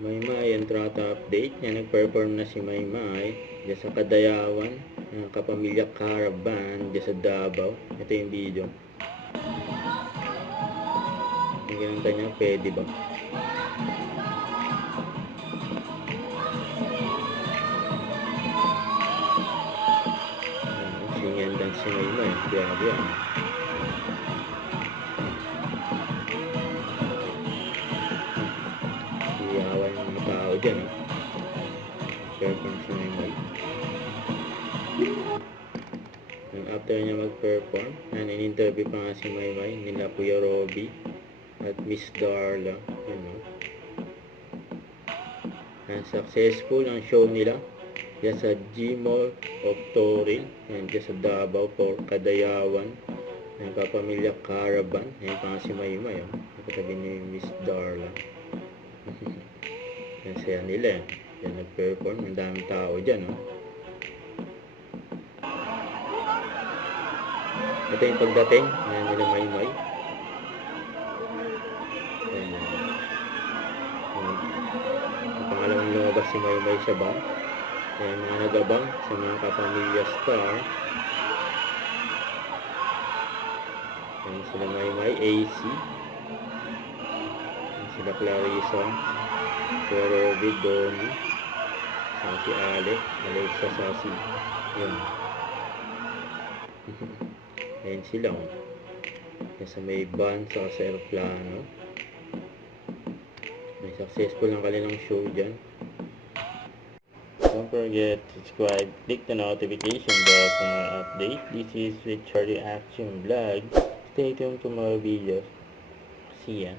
Maymay, entrata update. Yan, nag-perform na si Maymay dyan sa Kadayawan, Kapamilya Caravan dyan sa Davao. Ito yung video. Yung ginanta niya, pwede ba? Singyan dance si Maymay. Grabe yan. Iyawan ng mga tao dyan. Perform si Maymay. And after niya mag-perform, in-interview pa nga si Maymay nila Kuya Robby at Miss Darla. And successful ang show nila dyan sa G-Mall of Toril and dyan sa Davao for Kadayawan ng Kapamilya Caravan. Yan pa nga si Maymay, nakatabi ni Miss Darla. Yan saya nila, yan nag-perform, ang daming tao dyan. Ito yung pagdating, yan nila Maymay. Ang pangalawang lumabas si Maymay sa bang. Yan mga nagabang sa mga Kapamilya Star. Yan sila Maymay, AC. Yan sila Clarissa, Kuya Robby, Donnie, saka si Alexa, Sasi. Yan. Ayan sila. Nasa may van, saka sa aeroplano. May successful ang kanilang show dyan. Don't forget to subscribe, click the notification bell for more update. This is with Charlie Action Vlog. Stay tuned to more videos. See ya.